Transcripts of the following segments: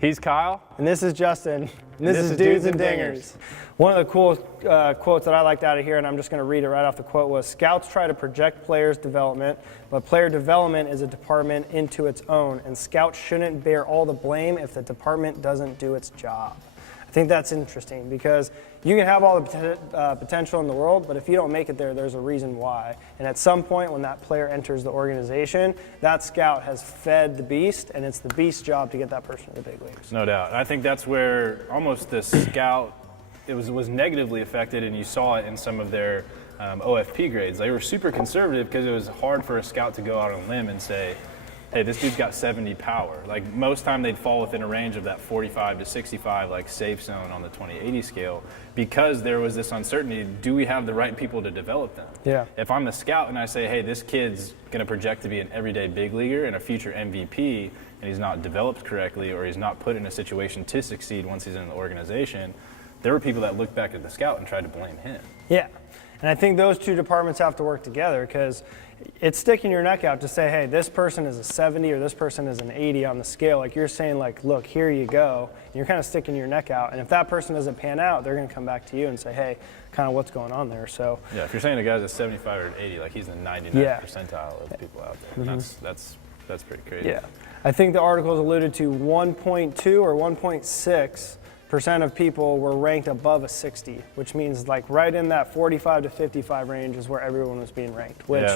He's Kyle. And this is Justin. And this is Dudes and Dingers. One of the cool quotes that I liked out of here, and I'm just going to read it right off the quote, was, "Scouts try to project players' development, but player development is a department into its own, and scouts shouldn't bear all the blame if the department doesn't do its job." I think that's interesting because you can have all the potential in the world, but if you don't make it there, there's a reason why. And at some point when that player enters the organization, that scout has fed the beast, and it's the beast's job to get that person to the big leagues. No doubt. I think that's where almost the scout was negatively affected, and you saw it in some of their OFP grades. They were super conservative because it was hard for a scout to go out on a limb and say, hey, this dude's got 70 power. Like most time they'd fall within a range of that 45 to 65 like safe zone on the 20/80 scale because there was this uncertainty, do we have the right people to develop them? Yeah. If I'm the scout and I say, hey, this kid's going to project to be an everyday big leaguer and a future MVP, and he's not developed correctly or he's not put in a situation to succeed once he's in the organization, there were people that looked back at the scout and tried to blame him. Yeah, and I think those two departments have to work together because it's sticking your neck out to say, hey, this person is a 70 or this person is an 80 on the scale. Like you're saying, like, look, here you go. And you're kind of sticking your neck out. And if that person doesn't pan out, they're going to come back to you and say, hey, kind of what's going on there. So yeah, if you're saying a guy's a 75 or an 80, like he's the 99th percentile of people out there. Mm-hmm. That's pretty crazy. Yeah, I think the articles alluded to 1.2 or 1.6% of people were ranked above a 60, which means like right in that 45 to 55 range is where everyone was being ranked, which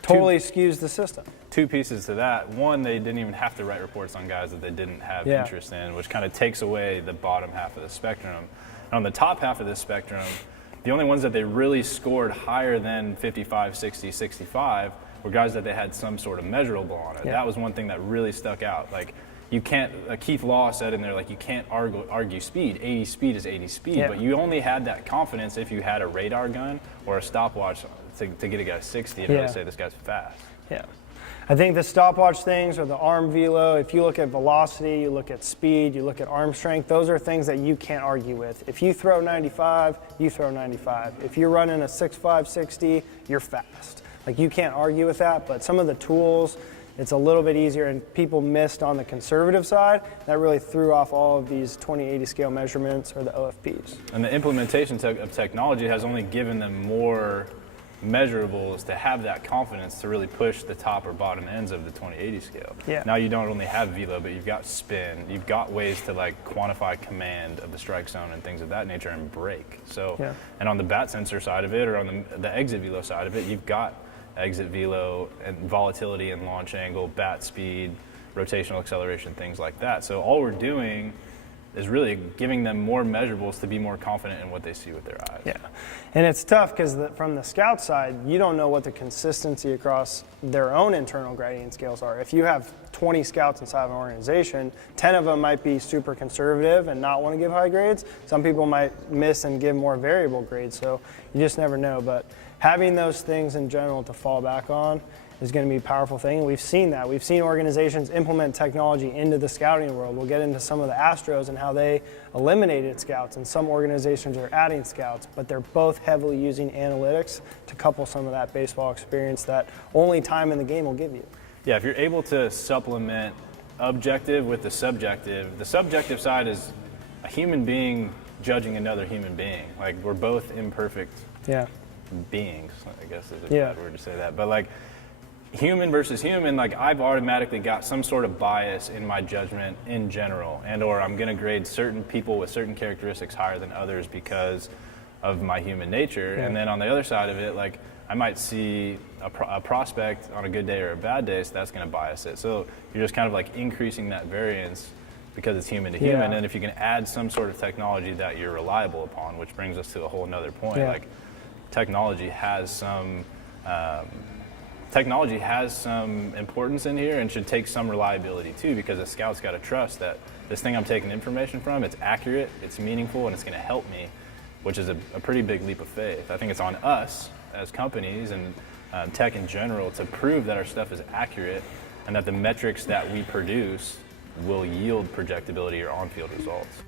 totally skews the system. Two pieces to that. One, they didn't even have to write reports on guys that they didn't have interest in, which kind of takes away the bottom half of the spectrum. And on the top half of the spectrum, the only ones that they really scored higher than 55, 60, 65 were guys that they had some sort of measurable on it. Yeah. That was one thing that really stuck out. Like, you can't, Keith Law said in there, like, you can't argue speed. 80 speed is 80 speed, but you only had that confidence if you had a radar gun or a stopwatch to get a guy 60 and really say this guy's fast. Yeah. I think the stopwatch things or the arm velo, if you look at velocity, you look at speed, you look at arm strength, those are things that you can't argue with. If you throw 95, you throw 95. If you're running a 6.5, 60, you're fast. Like, you can't argue with that, but some of the tools, it's a little bit easier, and people missed on the conservative side. That really threw off all of these 20/80 scale measurements or the OFPs. And the implementation of technology has only given them more measurables to have that confidence to really push the top or bottom ends of the 20/80 scale. Yeah. Now you don't only have velo, but you've got spin, you've got ways to like quantify command of the strike zone and things of that nature and break. So, and on the bat sensor side of it or on the exit velo side of it, you've got exit velo and volatility and launch angle, bat speed, rotational acceleration, things like that. So all we're doing is really giving them more measurables to be more confident in what they see with their eyes. Yeah, and it's tough because from the scout side, you don't know what the consistency across their own internal grading scales are. If you have 20 scouts inside of an organization, 10 of them might be super conservative and not want to give high grades. Some people might miss and give more variable grades, so you just never know. But having those things in general to fall back on is going to be a powerful thing. And we've seen that. We've seen organizations implement technology into the scouting world. We'll get into some of the Astros and how they eliminated scouts, and some organizations are adding scouts, but they're both heavily using analytics to couple some of that baseball experience that only time in the game will give you. Yeah, if you're able to supplement objective with the subjective side is a human being judging another human being. Like, we're both imperfect beings, I guess is a bad word to say that. But like, human versus human, like, I've automatically got some sort of bias in my judgment in general, and or I'm going to grade certain people with certain characteristics higher than others because of my human nature. And then on the other side of it, like, I might see a prospect on a good day or a bad day, so that's going to bias it. So you're just kind of like increasing that variance because it's human to human. And if you can add some sort of technology that you're reliable upon, which brings us to a whole nother point, like, technology has some importance in here and should take some reliability too, because a scout's got to trust that this thing I'm taking information from, it's accurate, it's meaningful, and it's going to help me, which is a pretty big leap of faith. I think it's on us as companies and tech in general to prove that our stuff is accurate and that the metrics that we produce will yield projectability or on-field results.